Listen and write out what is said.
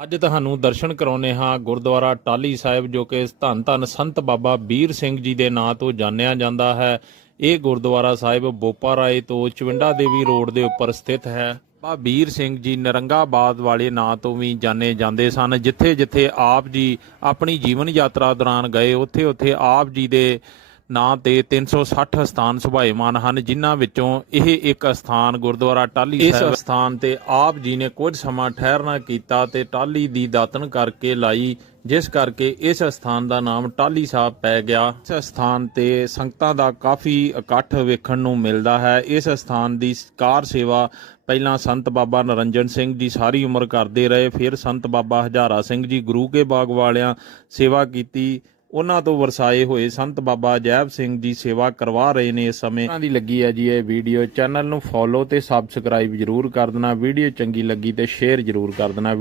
ਅੱਜ ਤੁਹਾਨੂੰ ਦਰਸ਼ਨ ਕਰਾਉਨੇ ਹਾਂ ਗੁਰਦੁਆਰਾ ਟਾਲੀ ਸਾਹਿਬ, ਜੋ ਕਿ ਧੰਨ ਧੰਨ ਸੰਤ ਬਾਬਾ ਵੀਰ ਸਿੰਘ ਜੀ ਦੇ ਨਾਂ ਤੋਂ ਜਾਣਿਆ ਜਾਂਦਾ ਹੈ। ਇਹ ਗੁਰਦੁਆਰਾ ਸਾਹਿਬ ਬੋਪਾ ਰਾਏ ਤੋਂ ਚਵਿੰਡਾ ਦੇਵੀ ਰੋਡ ਦੇ ਉੱਪਰ ਸਥਿਤ ਹੈ। ਬਾਬਾ ਵੀਰ ਸਿੰਘ ਜੀ ਨਰੰਗਾਬਾਦ ਵਾਲੇ ਨਾਂ ਤੋਂ ਵੀ ਜਾਣੇ ਜਾਂਦੇ ਸਨ। ਜਿੱਥੇ ਜਿੱਥੇ ਆਪ ਜੀ ਆਪਣੀ ਜੀਵਨ ਯਾਤਰਾ ਦੌਰਾਨ ਗਏ ਉੱਥੇ ਉੱਥੇ ਆਪ ਜੀ ਦੇ ਨਾਂ ਤੇ 360 ਸਥਾਨ ਸੁਭਾਏਮਾਨ ਹਨ ਜਿਨ੍ਹਾਂ ਵਿੱਚੋਂ ਇਹ ਇੱਕ ਸਥਾਨ ਗੁਰਦੁਆਰਾ ਟਾਲੀ ਸਾਹਿਬ ਇਸ ਸਥਾਨ ਤੇ ਆਪ ਜੀ ਨੇ ਕੁਝ ਸਮਾਂ ਠਹਿਰਨਾ ਕੀਤਾ ਤੇ ਟਾਲੀ ਦੀ ਦਾਤਨ ਕਰਕੇ ਲਾਈ ਜਿਸ ਕਰਕੇ ਇਸ ਸਥਾਨ ਦਾ ਨਾਮ ਟਾਲੀ ਸਾਹਿਬ ਪੈ ਗਿਆ। ਇਸ ਸਥਾਨ ਤੇ ਸੰਗਤਾਂ ਦਾ ਕਾਫੀ ਇਕੱਠ ਵੇਖਣ ਨੂੰ ਮਿਲਦਾ ਹੈ। ਇਸ ਸਥਾਨ ਦੀ ਕਾਰ ਸੇਵਾ ਪਹਿਲਾਂ ਸੰਤ ਬਾਬਾ ਨਰਿੰਜਨ ਸਿੰਘ ਜੀ ਸਾਰੀ ਉਮਰ ਕਰਦੇ ਰਹੇ ਫਿਰ ਸੰਤ ਬਾਬਾ ਹਜ਼ਾਰਾ ਸਿੰਘ ਜੀ ਗੁਰੂ ਕੇ ਬਾਗ ਵਾਲਿਆਂ ਸੇਵਾ ਕੀਤੀ ਉਹਨਾਂ ਤੋਂ ਵਰਸਾਏ ਹੋਏ ਸੰਤ ਬਾਬਾ ਜੈਬ ਸਿੰਘ ਜੀ ਸੇਵਾ ਕਰਵਾ ਰਹੇ ਨੇ ਇਸ ਸਮੇਂ। ਉਹਨਾਂ ਦੀ ਲੱਗੀ ਹੈ ਜੀ ਇਹ ਵੀਡੀਓ। ਚੈਨਲ ਨੂੰ ਫੋਲੋ ਤੇ ਸਬਸਕ੍ਰਾਈਬ ਜਰੂਰ ਕਰ ਦੇਣਾ। ਵੀਡੀਓ ਚੰਗੀ ਲੱਗੀ ਤੇ ਸ਼ੇਅਰ ਜਰੂਰ ਕਰ ਦੇਣਾ।